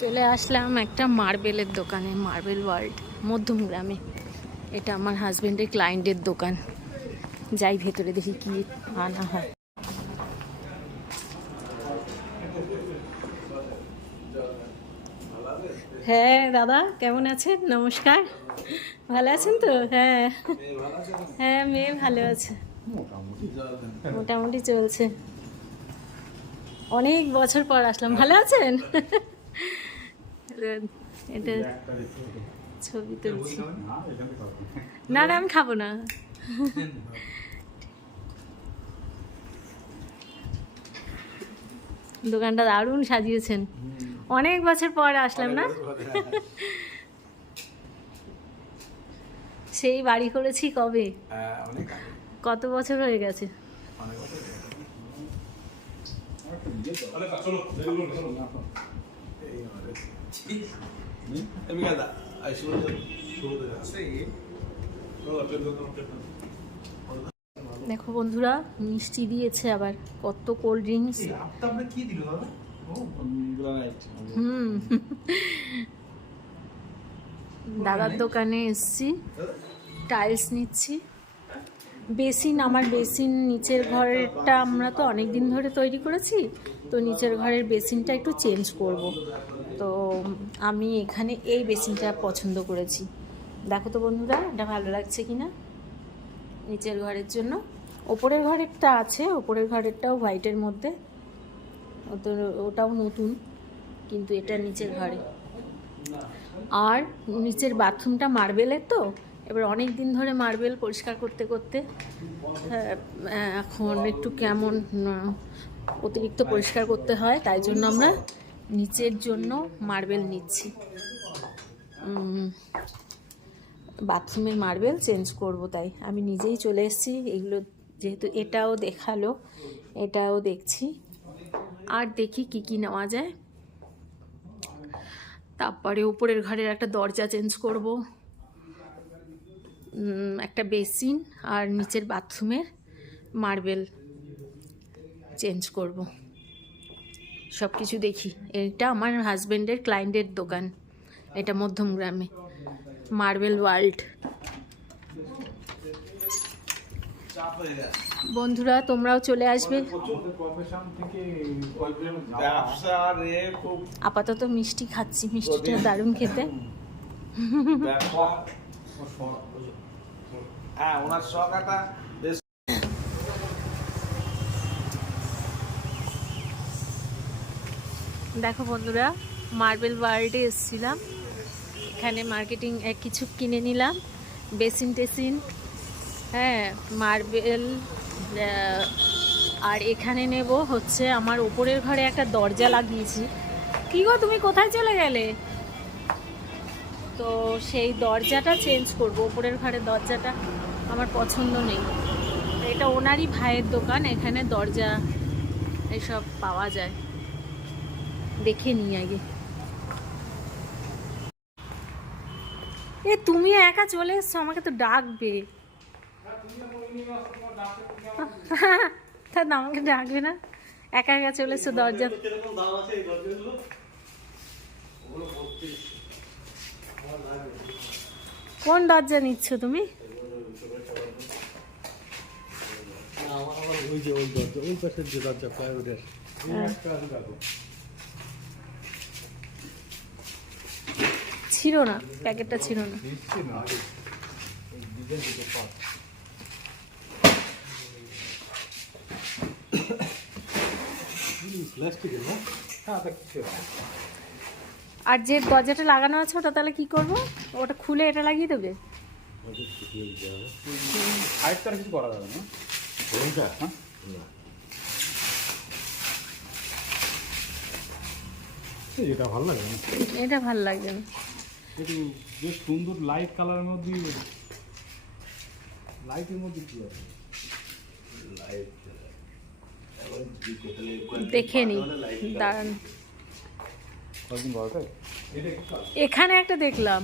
চলে আসলাম একটা মার্বেলের দোকানে, মার্বেল ওয়ার্ল্ড, মধ্যমগ্রামে। এটা আমার হাজবেন্ডের ক্লায়েন্টের দোকান। যাই ভেতরে দেখি কি আনা হয়। হ্যাঁ দাদা, কেমন আছেন? নমস্কার। ভালো আছেন তো? হ্যাঁ হ্যাঁ, মেয়ে ভালো আছে, মোটামুটি চলছে। অনেক বছর পর আসলাম। ভালো আছেন? এটা ছবি তুলছি। না না, আমি খাবো না। দোকানটা দারুণ সাজিয়েছেন। অনেক বছর পর আসলাম না? সেই বাড়ি করেছি কবে, কত বছর হয়ে গেছে। দেখো বন্ধুরা, মিষ্টি দিয়েছে, আবার কত কোল্ড ড্রিঙ্কস। দাদার দোকানে এসছি, টাইলস নিচ্ছি। বেসিন, আমার বেসিন নিচের ঘরেরটা আমরা তো অনেক দিন ধরে তৈরি করেছি, তো নিচের ঘরের বেসিনটা একটু চেঞ্জ করব। তো আমি এখানে এই বেসিনটা পছন্দ করেছি। দেখো তো বন্ধুরা, এটা ভালো লাগছে কিনা নিচের ঘরের জন্য। ওপরের ঘরেরটা আছে, ওপরের ঘরেরটাও হোয়াইটের মধ্যে, তো ওটাও নতুন, কিন্তু এটা নিচের ঘরে। আর নিচের বাথরুমটা মার্বেলের, তো এবার অনেক দিন ধরে মার্বেল পরিষ্কার করতে করতে এখন একটু কেমন অতিরিক্ত পরিষ্কার করতে হয়, তাই জন্য আমরা নিচের জন্য মার্বেল নিচ্ছি। বাথরুমের মার্বেল চেঞ্জ করব, তাই আমি নিজেই চলে এসেছি। এগুলো যেহেতু এটাও দেখালো, এটাও দেখছি, আর দেখি কি কি নেওয়া যায়। তারপরে উপরের ঘরের একটা দরজা চেঞ্জ করব, একটা বেসিন, আর নিচের বাথরুমের মার্বেল চেঞ্জ করব। সব কিছু দেখি। এটা আমার হাজবেন্ডের ক্লায়েন্টের দোকান, এটা মধ্যমগ্রামে, মার্বেল ওয়ার্ল্ড। বন্ধুরা, তোমরাও চলে আসবে। আপাতত মিষ্টি খাচ্ছি, মিষ্টিটা দারুণ খেতে। দেখো বন্ধুরা, মার্বেল ওয়ার্ল্ডে এসেছিলাম, এখানে মার্কেটিং কিছু কিনে নিলাম, বেসিন টেসিন, হ্যাঁ মার্বেল। আর এখানে নেব হচ্ছে, আমার উপরের ঘরে একটা দরজা লাগিয়েছি। কি গো, তুমি কোথায় চলে গেলে? তো সেই দরজাটা চেঞ্জ করব, উপরের ঘরের দরজাটা আমার পছন্দ নেই। এটা ওনারই ভাইয়ের দোকান, এখানে দরজা এসব পাওয়া যায়, দেখে নিই আগে। তুমি একা চলে এসছো, আমাকে তো ডাকবে। তা আমাকে ডাকবে না? একা একা চলে এসছো দরজা। কোন দরজা নিচ্ছ তুমি? ছিল না, প্যাকেটটা ছিল না। আর যে দরজাটা লাগানো আছে ওটা তাহলে কি করবো? ওটা খুলে এটা লাগিয়ে দেবে? কিছু করা যাবে না, এটা ভালো লাগে না, এটা ভালো লাগবে না। একটু বেশ সুন্দর লাইট কালারের মধ্যে, লাইটের মধ্যে কি আছে দেখে নি, দাঁড়ান। এখানে একটা দেখলাম,